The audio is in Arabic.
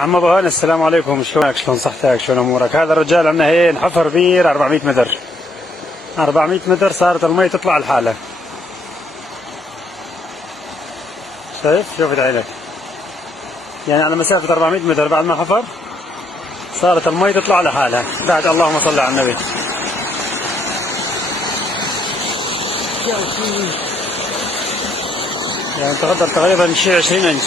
عم ابو هاني، السلام عليكم. شلونك؟ شلون صحتك؟ شلون امورك؟ هذا الرجال عندنا هي انحفر بير 400 متر. 400 متر صارت المي تطلع لحالها. شايف؟ شوفت عينك. يعني على مسافة 400 متر بعد ما حفر صارت المي تطلع لحالها بعد. اللهم صل على النبي. يعني تقدر تقريبا شيء 20 انش.